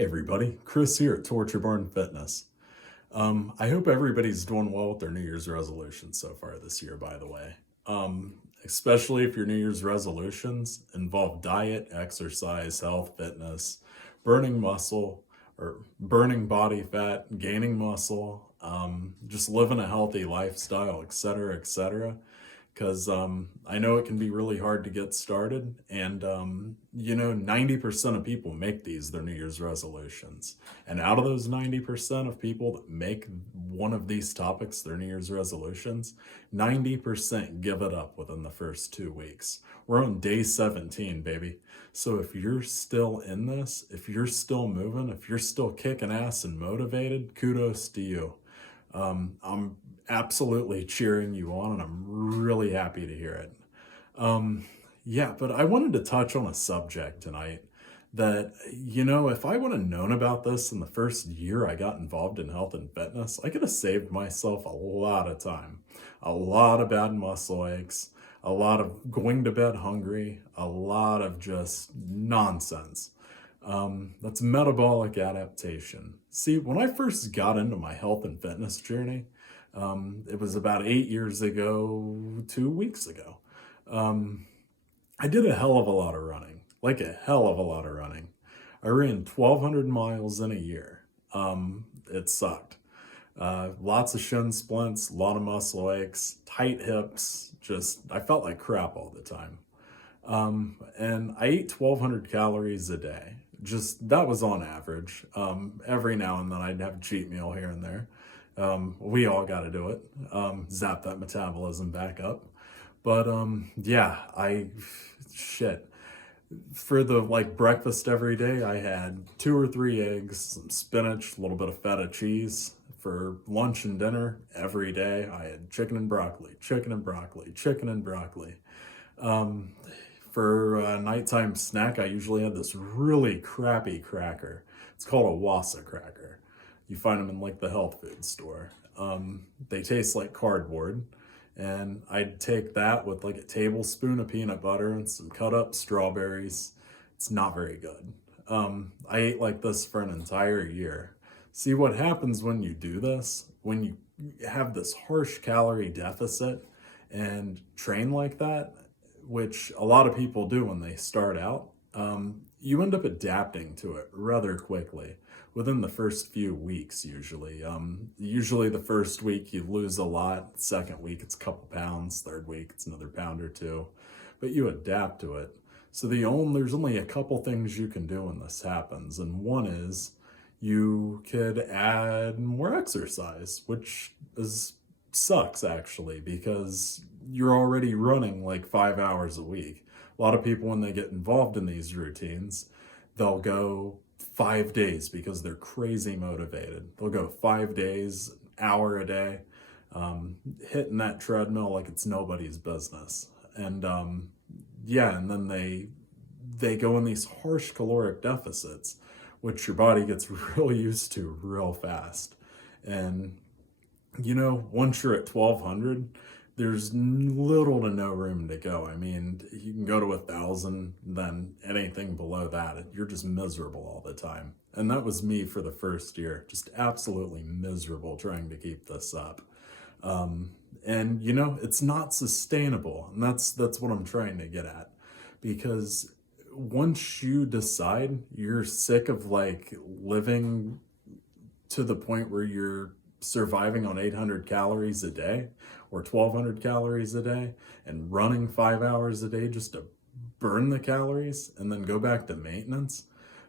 Hey everybody, Chris here at Torturebarn Fitness. I hope everybody's doing well with their New Year's resolutions so far this year, by the way. Especially if your New Year's resolutions involve diet, exercise, health, fitness, burning muscle, or burning body fat, gaining muscle, just living a healthy lifestyle, etc., etc. Because I know it can be really hard to get started. And, 90% of people make these their New Year's resolutions. And out of those 90% of people that make one of these topics their New Year's resolutions, 90% give it up within the first 2 weeks. We're on day 17, baby. So if you're still in this, if you're still moving, if you're still kicking ass and motivated, kudos to you. I'm absolutely cheering you on, and I'm really happy to hear it. Yeah, but I wanted to touch on a subject tonight that, if I would have known about this in the first year I got involved in health and fitness, I could have saved myself a lot of time, a lot of bad muscle aches, a lot of going to bed hungry, a lot of just nonsense. That's metabolic adaptation. See, when I first got into my health and fitness journey, it was about 8 years ago, 2 weeks ago. Um, I did a hell of a lot of running, like a hell of a lot of running. I ran 1,200 miles in a year. It sucked. Lots of shin splints, a lot of muscle aches, tight hips. Just, I felt like crap all the time. And I ate 1,200 calories a day. Just that was on average. Every now and then I'd have a cheat meal here and there. We all got to do it. Zap that metabolism back up. But yeah, shit. For the breakfast every day, I had 2 or 3 eggs, some spinach, a little bit of feta cheese. For lunch and dinner every day, I had chicken and broccoli, chicken and broccoli, chicken and broccoli. Um, for a nighttime snack, I usually had this really crappy cracker. It's called a Wassa cracker. You find them in the health food store. They taste like cardboard. And I'd take that with a tablespoon of peanut butter and some cut up strawberries. It's not very good. I ate like this for an entire year. See what happens when you do this, when you have this harsh calorie deficit and train like that, which a lot of people do when they start out, you end up adapting to it rather quickly within the first few weeks, usually. Usually the first week you lose a lot, second week it's a couple pounds, third week it's another pound or two, but you adapt to it. So there's only a couple things you can do when this happens, and one is you could add more exercise, which sucks actually, because you're already running 5 hours a week. A lot of people, when they get involved in these routines, they'll go 5 days because they're crazy motivated. They'll go 5 days, hour a day, hitting that treadmill like it's nobody's business. And yeah, and then they go in these harsh caloric deficits, which your body gets real used to real fast. And once you're at 1,200, there's little to no room to go. I mean, you can go to 1,000, then anything below that, you're just miserable all the time. And that was me for the first year, just absolutely miserable trying to keep this up. And it's not sustainable, and that's what I'm trying to get at, because once you decide you're sick of living to the point where you're surviving on 800 calories a day or 1,200 calories a day and running 5 hours a day just to burn the calories and then go back to maintenance.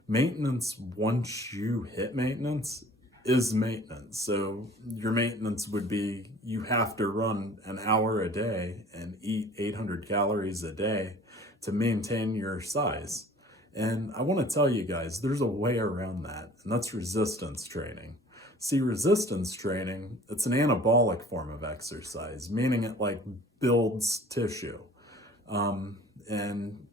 Maintenance, once you hit maintenance, is maintenance. So your maintenance would be you have to run an hour a day and eat 800 calories a day to maintain your size. And I want to tell you guys, there's a way around that, and that's resistance training. See, resistance training, it's an anabolic form of exercise, meaning it builds tissue. And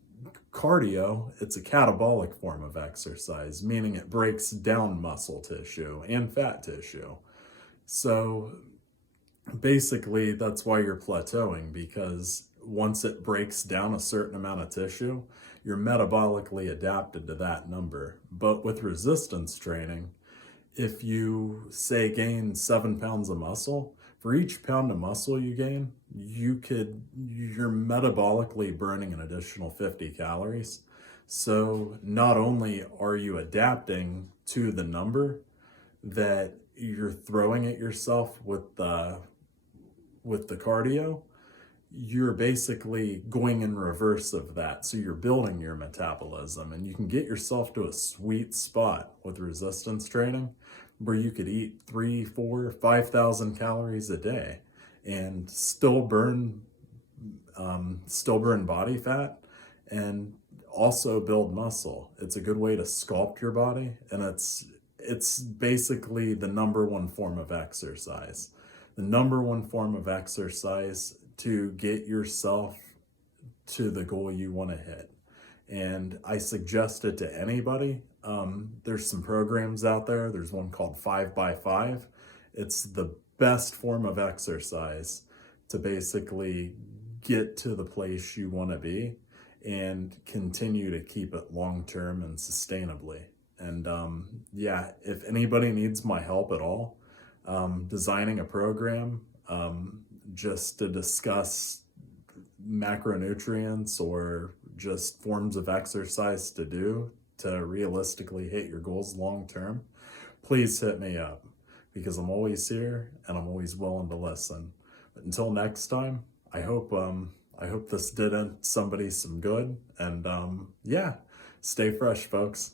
cardio, it's a catabolic form of exercise, meaning it breaks down muscle tissue and fat tissue. So basically, that's why you're plateauing, because once it breaks down a certain amount of tissue, you're metabolically adapted to that number. But with resistance training, if you say gain 7 pounds of muscle, for each pound of muscle you gain, you're metabolically burning an additional 50 calories. So not only are you adapting to the number that you're throwing at yourself with the cardio, you're basically going in reverse of that. So you're building your metabolism, and you can get yourself to a sweet spot with resistance training where you could eat 3, 4, 5,000 calories a day and still burn body fat and also build muscle. It's a good way to sculpt your body, and it's basically the number one form of exercise. The number one form of exercise to get yourself to the goal you want to hit. And I suggest it to anybody. There's some programs out there. There's one called 5x5. It's the best form of exercise to basically get to the place you want to be and continue to keep it long-term and sustainably. And yeah, if anybody needs my help at all, designing a program just to discuss macronutrients or just forms of exercise to do to realistically hit your goals long-term, please hit me up, because I'm always here and I'm always willing to listen. But until next time, I hope this did somebody some good, and yeah, stay fresh, folks.